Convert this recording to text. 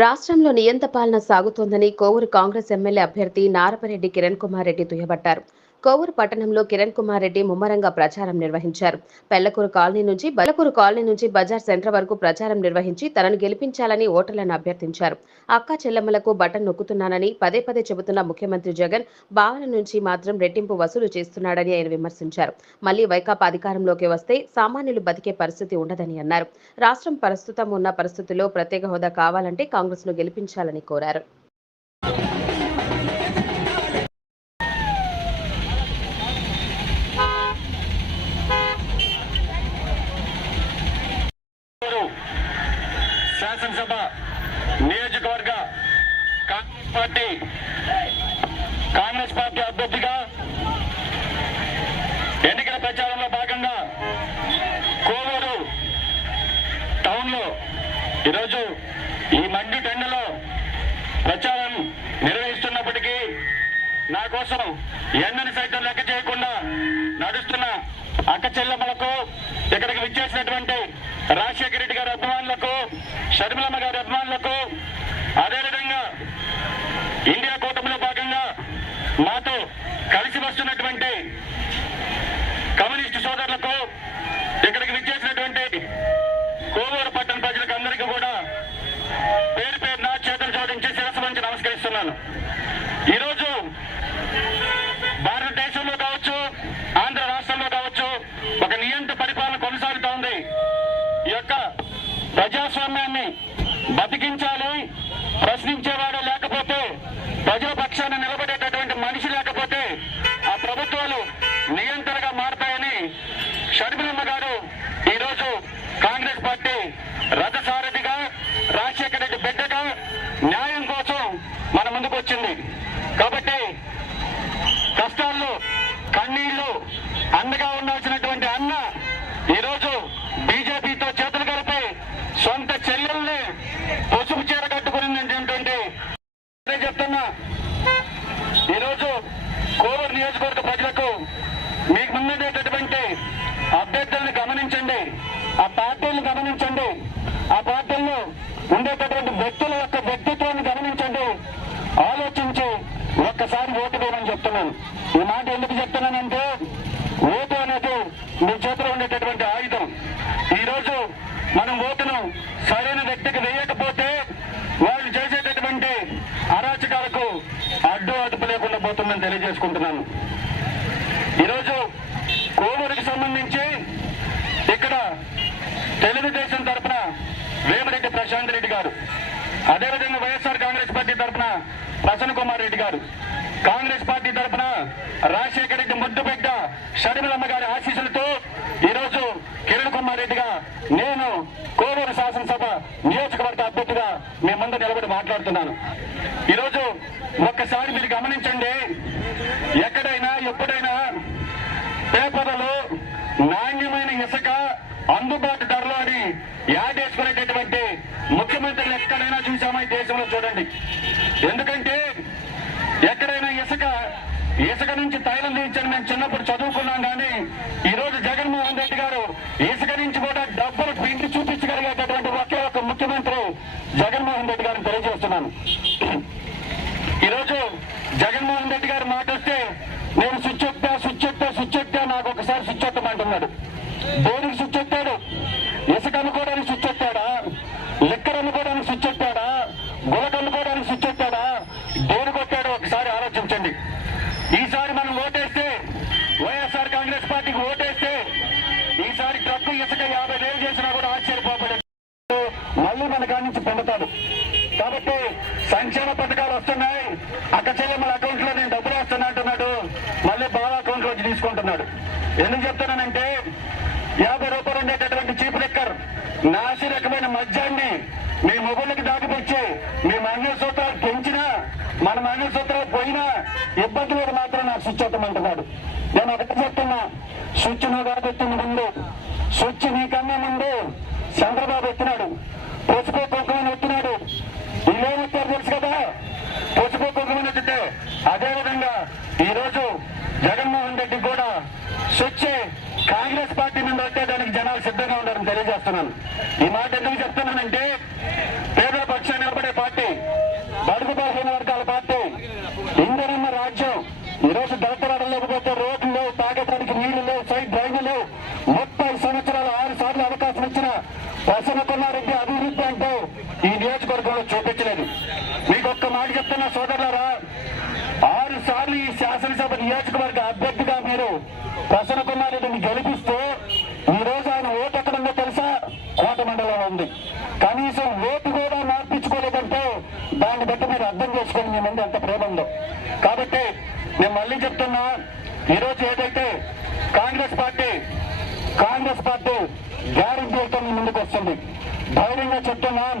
రాష్ట్రంలో నియంత పాలన సాగుతోందని కోవూరు కాంగ్రెస్ ఎమ్మెల్యే అభ్యర్థి నారపరెడ్డి కిరణ్ కుమార్ రెడ్డి దుయ్యబట్టారు. కోవూరు పట్టణంలో కిరణ్ కుమార్ రెడ్డి ముమ్మరంగా ప్రచారం నిర్వహించారు. బెల్లకూరు కాలనీ నుంచి బజార్ సెంటర్ వరకు ప్రచారం నిర్వహించి తనను గెలిపించాలని ఓటర్లను అభ్యర్థించారు. అక్కా చెల్లెమ్మలకు బటన్ నొక్కుతున్నానని పదే పదే చెబుతున్న ముఖ్యమంత్రి జగన్ బావల నుంచి మాత్రం రెట్టింపు వసూలు చేస్తున్నాడని ఆయన విమర్శించారు. మళ్లీ వైకాపా అధికారంలోకి వస్తే సామాన్యులు బతికే పరిస్థితి ఉండదని అన్నారు. రాష్ట్రం ప్రస్తుతం ఉన్న పరిస్థితుల్లో ప్రత్యేక హోదా కావాలంటే కాంగ్రెస్ ను గెలిపించాలని కోరారు. శాసనసభ నియోజకవర్గ కాంగ్రెస్ పార్టీ అభ్యర్థిగా ఎన్నికల ప్రచారంలో భాగంగా కోవూరు టౌన్ లో ఈరోజు ఈ మండు టెండలో ప్రచారం నిర్వహిస్తున్నప్పటికీ నా కోసం ఎండని సైతం లెక్క చేయకుండా నడుస్తున్న అక్క చెల్లెమ్మలకు, ఇక్కడికి విచ్చేసినటువంటి రాజశేఖర రెడ్డి గారి అభిమానులకు, షర్మిలమ్మ గారి అభిమానులకు, అదేవిధంగా ఇండియా కూటమిలో భాగంగా మాతో కలిసి వస్తున్నటువంటి కమ్యూనిస్టు సోదరులకు, ఇక్కడికి విచ్చేసినటువంటి కోవూరు పట్టణ ప్రజలకు అందరికీ కూడా పేరు పేరున చేతులు జోడించి శిరస్సు వంచి నమస్కరిస్తున్నాను. ఈరోజు భారతదేశంలో కావచ్చు, ఆంధ్ర రాష్ట్రంలో కావచ్చు, ఒక నియంత పరిపాలన కొనసాగుతూ ఉంది. ఈ యొక్క ప్రజాస్వామ్యాన్ని బతికించాలి. ప్రశ్నించేవాడు లేకపోతే, ప్రజల పక్షాన నిలబడేటటువంటి మనిషి లేకపోతే ఆ ప్రభుత్వాలు నియంత్రణగా మారతాయని షర్మిలమ్మ గారు ఈరోజు కాంగ్రెస్ పార్టీ రథసారథిగా, రాజశేఖర రెడ్డి బిడ్డగా న్యాయం కోసం మన ముందుకు వచ్చింది. కాబట్టి కష్టాల్లో కన్నీళ్లు అండగా ఉండాల్సినటువంటి అన్న ఈరోజు బీజేపీతో చేతులు కలిపి సొంత చెల్లెల్ని పసుపు చీర కట్టుకునిందంటే చెప్తున్నా. ఈరోజు కోవూరు నియోజకవర్గ ప్రజలకు మీకు ముందుండేటటువంటి అభ్యర్థులను గమనించండి, ఆ పార్టీలను గమనించండి, ఆ పార్టీల్లో ఉండేటటువంటి వ్యక్తుల యొక్క వ్యక్తిత్వాన్ని గమనించండి, ఆలోచించి ఒక్కసారి ఓటు వేయమని చెప్తున్నాను. ఈ మాట ఎందుకు చెప్తున్నానంటే, ఓటు అనేది మీ చేతిలో ఉండేటటువంటి ఆయుధం. ఈరోజు మనం ఓటును సరైన వ్యక్తికి వేయకపోతే వాళ్ళు చేసేటటువంటి అరాచకాలకు అడ్డు అదుపు లేకుండా పోతుందని తెలియజేసుకుంటున్నాను. ఈరోజు కోవూరుకి సంబంధించి ఇక్కడ తెలుగుదేశం తరఫున వేమిరెడ్డి ప్రశాంత్ రెడ్డి గారు, అదేవిధంగా వైఎస్ఆర్ కాంగ్రెస్ పార్టీ తరఫున ప్రసన్న కుమార్ రెడ్డి గారు, కాంగ్రెస్ పార్టీ తరఫున రాజశేఖర రెడ్డి ముద్దు బిడ్డ షర్మిలమ్మ గారి ఆశీస్సులతో ఈరోజు కిరణ్ కుమార్ రెడ్డిగా నేను కోవూరు శాసనసభ నియోజకవర్గ అభ్యర్థిగా మీ ముందు నిలబడి మాట్లాడుతున్నాను. ఈరోజు ఒక్కసారి మీరు గమనించండి, ఎక్కడైనా ఎప్పుడైనా పేపర్లలో నాణ్యమైన ఇసుక అందుబాటు ధరలో అని యాడ్ వేసుకునేటటువంటి ముఖ్యమంత్రులు ఎక్కడైనా చూసామా ఈ దేశంలో? చూడండి. ఎందుకంటే ఎక్కడైనా ఇసుక నుంచి తైలం తీయించని మేము చిన్నప్పుడు చదువుకున్నాం. కానీ ఈరోజు జగన్మోహన్ రెడ్డి గారు ఇసుక నుంచి కూడా డబ్బులు పిండి చూపించగలిగేటటువంటి ఒకే ఒక ముఖ్యమంత్రి జగన్మోహన్ రెడ్డి గారిని తెలియజేస్తున్నాను. ఈరోజు జగన్మోహన్ రెడ్డి గారు మాట వస్తే నేను స్విచ్ ఎత్తా నాకు ఒకసారి స్విచ్ ఎత్తమంటున్నాడు. దేనికి స్విచ్ ఎత్తాడు? ఇసుక అనుకోవడానికి స్విచ్ ఎత్తాడా? లిక్కర్ అనుకోవడానికి స్విచ్ ఎత్తాడా? గులక అనుకోవడానికి స్విచ్ ఎత్తాడా? దేని కొట్టాడో ఒకసారి ఆలోచించండి. ఈసారి మనం ఓటేస్తే, వైఎస్ఆర్ కాంగ్రెస్ పార్టీకి ఓటేస్తే, ఈసారి ట్రక్కు ఇసుక 50,000 చేసినా కూడా ఆశ్చర్యపోతాడు. మళ్ళీ మన కాడి నుంచి పొందుతాడు. కాబట్టి సంక్షేమ పథకాలు వస్తున్నాయి, అక్క చెల్లెమ్మల అకౌంట్ లో నేను డబ్బులు వస్తున్నా అంటున్నాడు, మళ్ళీ బావ అకౌంట్ లోకి తీసుకుంటున్నాడు. ఎందుకు చెప్తున్నానంటే, 50 రూపాయలు ఉండేటటువంటి చీప్ లిక్కర్, నాసి రకమైన మద్యాన్ని మీ మొగుళ్ళకి దాటిపెచ్చి మీ మంగళసూత్రాలు పెంచినా, మన మంగళసూత్రాలు పోయినా ఇబ్బంది లేదు మాత్రం నాకు స్విచ్ ఎత్తమంటున్నాడు. నేను ఒకటి చెప్తున్నా, స్విచ్ నువ్వు ఎత్తిన ముందు, స్విచ్ నీకన్నా ముందు చంద్రబాబు ఎత్తినాడు, పసుపు కుంకుమని ఎత్తినాడు. వీళ్ళేం ఎత్తారు తెలుసు కదా, పసుపు కుంకుమని ఎత్తితే. అదేవిధంగా ఈరోజు జగన్మోహన్ రెడ్డి కూడా స్విచ్ కాంగ్రెస్ పార్టీ నుండి వచ్చేదానికి జనాలు సిద్ధంగా ఉండాలని తెలియజేస్తున్నాను. ఈ మాట ఎందుకు చెప్తున్నానంటే, పేదల పక్షాన్ని నిలబడే పార్టీ చెప్తున్న సోదరులారా, 6 సార్లు ఈ శాసనసభ నియోజకవర్గ అభ్యర్థిగా మీరు ప్రసన్న కుమార్ రెడ్డిని గెలిపిస్తే ఈ రోజు ఆయన ఓటు ఎక్కడుందో తెలుసా? కోట మండలంలో ఉంది. కనీసం ఓటు కూడా మార్పించుకోలేదంటే దాన్ని బట్టి మీరు అర్థం చేసుకొని మీ ముందు ఎంత ప్రేమ ఉందో. కాబట్టి నేను మళ్ళీ చెప్తున్నా, ఈరోజు ఏదైతే కాంగ్రెస్ పార్టీ గ్యారెంటీలతో మీ ముందుకు వస్తుంది. ధైర్యంగా చెప్తున్నాం,